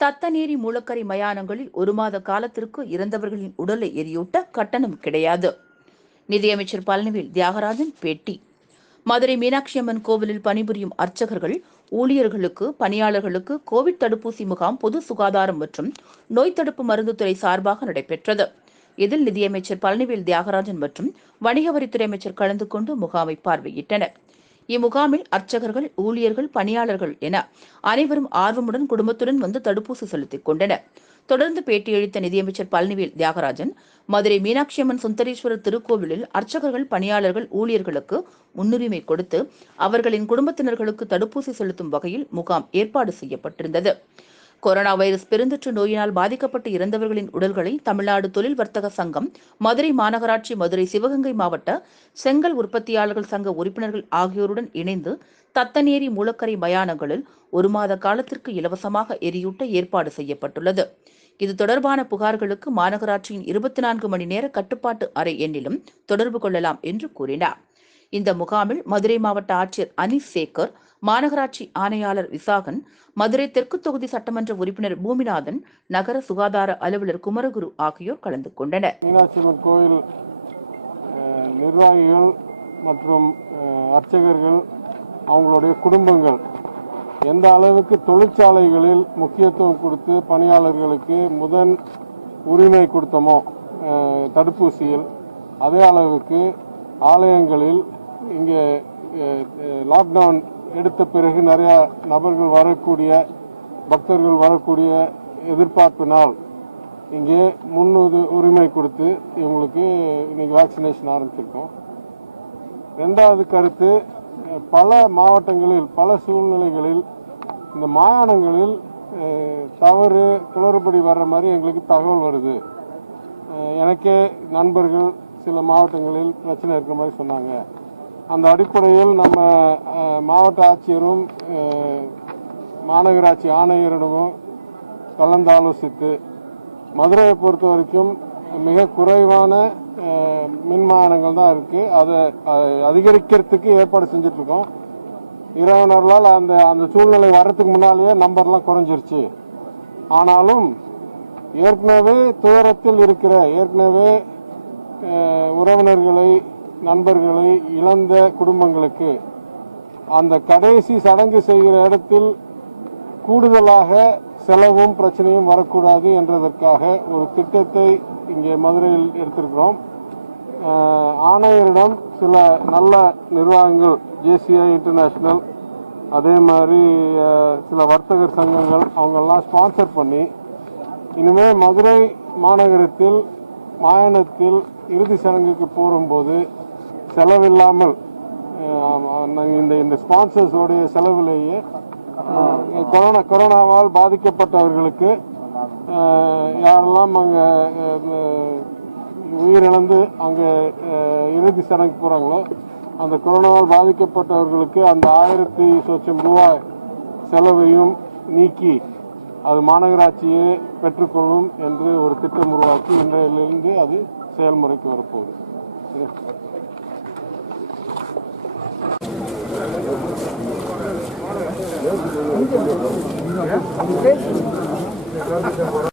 தத்தநேரி மூலக்கரை மயானங்களில் ஒரு மாத காலத்திற்கு இறந்தவர்களின் உடலை எரியூட்ட கட்டணம் கிடையாது. நிதியமைச்சர் பழனிவேல் தியாகராஜன் பேட்டி. மதுரை மீனாட்சி அம்மன் கோவிலில் பணிபுரியும் அர்ச்சகர்கள் ஊழியர்களுக்கு பணியாளர்களுக்கு கோவிட் தடுப்பூசி முகாம் பொது சுகாதாரம் மற்றும் நோய் தடுப்பு மருந்து துறை சார்பாக நடைபெற்றது. இதில் நிதியமைச்சர் பழனிவேல் தியாகராஜன் மற்றும் வணிக வரித்துறை அமைச்சர் கலந்து கொண்டு முகாமை பார்வையிட்டனர். இம்முகாமில் அர்ச்சகர்கள் ஊழியர்கள் பணியாளர்கள் என அனைவரும் ஆர்வமுடன் குடும்பத்துடன் வந்து தடுப்பூசி செலுத்திக் கொண்டனர். தொடர்ந்து பேட்டியளித்த நிதியமைச்சர் பழனிவேல் தியாகராஜன் மதுரை மீனாட்சி அம்மன் சுந்தரேஸ்வரர் திருக்கோவிலில் அர்ச்சகர்கள் பணியாளர்கள் ஊழியர்களுக்கு முன்னுரிமை கொடுத்து அவர்களின் குடும்பத்தினர்களுக்கு தடுப்பூசி செலுத்தும் வகையில் முகாம் ஏற்பாடு செய்யப்பட்டிருந்தது. கொரோனா வைரஸ் பெருந்தொற்று நோயினால் பாதிக்கப்பட்டு இறந்தவர்களின் உடல்களை தமிழ்நாடு தொழில் வர்த்தக சங்கம் மதுரை மாநகராட்சி மதுரை சிவகங்கை மாவட்ட செங்கல் உற்பத்தியாளர்கள் சங்க உறுப்பினர்கள் ஆகியோருடன் இணைந்து தத்தநேரி மூலக்கரை மயானங்களில் ஒரு மாத காலத்திற்கு இலவசமாக எரியூட்ட ஏற்பாடு செய்யப்பட்டுள்ளது. இது தொடர்பான புகார்களுக்கு மாநகராட்சியின் இருபத்தி நான்கு மணி நேர கட்டுப்பாட்டு அறை எண்ணிலும் தொடர்பு கொள்ளலாம் என்று கூறினார். இந்த முகாமில் மதுரை மாவட்ட ஆட்சியர் அனீஸ் சேகர் மாநகராட்சி ஆணையாளர் விசாகன் மதுரை தெற்கு தொகுதி சட்டமன்ற உறுப்பினர் பூமிநாதன் நகர சுகாதார அலுவலர் குமரகுரு ஆகியோர் கலந்து கொண்டனர். மீனாட்சி அம்மன் கோயில் நிர்வாகிகள் மற்றும் அர்ச்சகர்கள் அவங்களுடைய குடும்பங்கள் எந்த அளவுக்கு தொழிற்சாலைகளில் முக்கியத்துவம் கொடுத்து பணியாளர்களுக்கு முதன் உரிமை கொடுத்தோமோ தடுப்பூசியில் அதே அளவுக்கு ஆலயங்களில் இங்கே லாக்டவுன் எடுத்த பிறகு நிறைய நபர்கள் வரக்கூடிய பக்தர்கள் வரக்கூடிய எதிர்பார்ப்பினால் இங்கே முன்னுது உரிமை கொடுத்து இவங்களுக்கு இன்னைக்கு வேக்சினேஷன் ஆரம்பிச்சிருக்கோம். ரெண்டாவது கருத்து பல மாவட்டங்களில் பல சூழ்நிலைகளில் இந்த மாகாணங்களில் தவறு குளறுபடி வர்ற மாதிரி எங்களுக்கு தகவல் வருது. எனக்கே நண்பர்கள் சில மாவட்டங்களில் பிரச்சனை இருக்கிற மாதிரி சொன்னாங்க. அந்த அடிப்படையில் நம்ம மாவட்ட ஆட்சியரும் மாநகராட்சி ஆணையரிடமும் கலந்தாலோசித்து மதுரையை பொறுத்த வரைக்கும் மிக குறைவான மின்மானங்கள் தான் இருக்கு. அதை அதிகரிக்கிறதுக்கு ஏற்பாடு செஞ்சுட்டு இருக்கோம் நாளால் அந்த அந்த சூழ்நிலை வர்றதுக்கு முன்னாலேயே நம்பர்லாம் குறைஞ்சிருச்சு. ஆனாலும் ஏற்கனவே துயரத்தில் இருக்கிற ஏற்கனவே உறவினர்களை நண்பர்களை இழந்த குடும்பங்களுக்கு அந்த கடைசி சடங்கு செய்கிற இடத்தில் கூடுதலாக செலவும் பிரச்சனையும் வரக்கூடாது என்றதற்காக ஒரு திட்டத்தை இங்கே மதுரையில் எடுத்திருக்கிறோம். ஆணையரிடம் சில நல்ல நிர்வாகங்கள் ஜேசிஐ இன்டர்நேஷ்னல் அதே மாதிரி சில வர்த்தகர் சங்கங்கள் அவங்கெல்லாம் ஸ்பான்சர் பண்ணி இனிமேல் மதுரை மாநகரத்தில் மாயணத்தில் இறுதி சடங்குக்கு போகும்போது செலவில்லாமல் இந்த இந்த ஸ்பான்சர்ஸோடைய செலவிலேயே கொரோனா கொரோனாவால் பாதிக்கப்பட்டவர்களுக்கு யாரெல்லாம் அங்கே உயிரிழந்து அங்கே இறுதி சடங்கு போகிறாங்களோ அந்த கொரோனாவால் பாதிக்கப்பட்டவர்களுக்கு அந்த ஆயிரத்தி சொச்சம் ரூபாய் செலவையும் நீக்கி அது மாநகராட்சியே பெற்றுக்கொள்ளும் என்று ஒரு திட்டம் உருவாக்கி இன்றையிலிருந்து அது செயல்முறைக்கு வரப்போகுது. Okay.